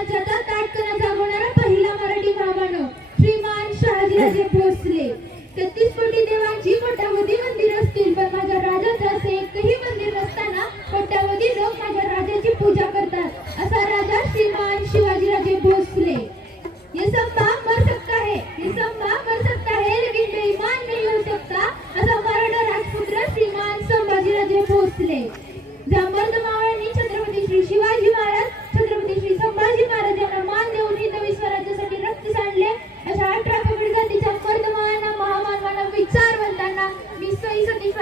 राज्याचा ताटकणा जागवणारा पहिला मराठी महामानव श्रीमान शहाजीराजे भोसले. तेहतीस कोटी देवांची कोट्यावधी मंदिर असतील पण माझ्या राजाचं असे एकही मंदिर नसताना कोट्यावधी लोक माझ्या राजाची पूजा करतात असा राजा श्रीमान शिवाजीराजे भोसले. ये सब बाप मर सकता है ये सब बाप मर सकता है लेकिन बेईमान नहीं हो सकता असा मराठा राजपुत्र श्रीमान संभाजीराजे भोसले.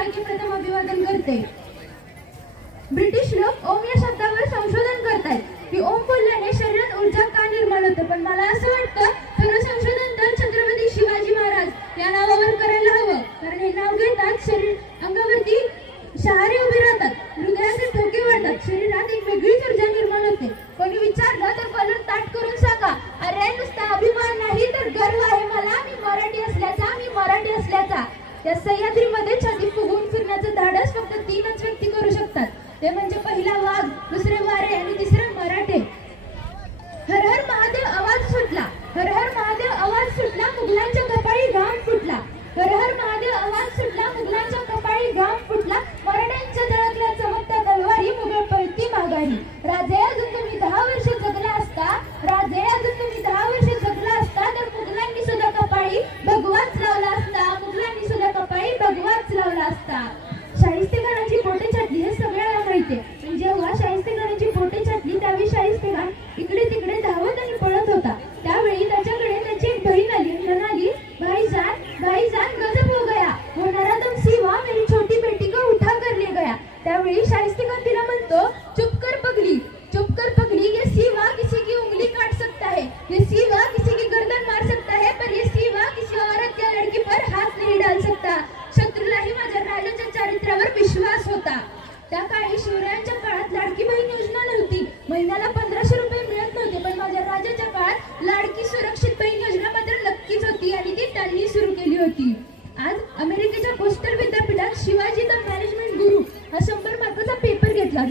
सई प्रथम अभिवादन करते. ब्रिटिश लोक ओम या शब्दावर संशोधन करतात की ओम बोलल्याने शरीरात ऊर्जा का निर्माण होते? पण मला असं वाटतं खरं संशोधन तर छत्रपती शिवाजी महाराज या नावावर करायला हवं. कारण हे नाव घेतात शरीर अंगावरती शहारे उभे राहतात. हृदयाचे ठोके वाढतात. शरीरात एक वेगळीच ऊर्जा निर्माण होते. कोणी विचारलं तर कलर ताट करून सांगा अरे नुसता अभिमान नाही तर गर्व आहे मला. मी मराठी असल्याचा मी मराठी असल्याचा. या सह्याद्री सह्याद्रीमध्ये छाती फुगवून फिरण्याचं धाडस फक्त तीनच व्यक्ती करू शकतात. ते म्हणजे पहिला वाघ दुसरे वारे आणि तिसरे मराठे. त्यावेळी शाहिस्तेखान तिला म्हणतो चुप कर पगली चुप कर पगली ये सीवा किसी की उंगली काट सकता है ये सीवा किसी की गर्दन मार सकता है पर ये सीवा किसी औरत या लड़की पर हाथ नहीं डाल सकता। शत्रूलाही माझ्या राजाच्या चारित्र्यावर विश्वास होता. त्या काळी शिवरायांच्या काळात लाडकी बहीण योजना नव्हती. महिन्याला पंधराशे रुपये मिळत नव्हते पण माझ्या राजाच्या काळात लाडकी सुरक्षित बहीण योजना मात्र नक्कीच होती आणि ती त्यांनी सुरू केली होती. आज अमेरिकेच्या पोस्टर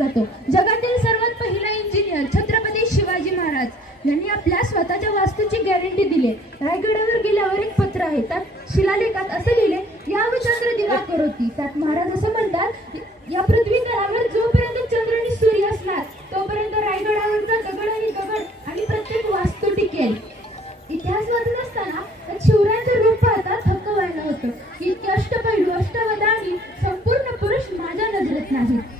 जातो जगातील सर्वात पहिला इंजिनियर छत्रपती शिवाजी महाराज यांनी आपल्या स्वतःच्या वास्तूची गॅरंटी दिली. रायगडावर गेल्यावर एक पत्र आहे त्यात शिलालेखात असे लिहिले यावर चंद्र दिवाकर होती. त्यात महाराज असं म्हणतात या पृथ्वी तळावर जोपर्यंत चंद्र आणि सूर्य असणार तोपर्यंत रायगडावरचा दगड आणि दगड आणि प्रत्येक वास्तू टिकेल. इतिहास वाचत असताना शिवरायांचं रूप पाहता थक्क व्हायला होतं. इतके अष्टपैलू आणि संपूर्ण पुरुष माझ्या नजरेत नाहीत.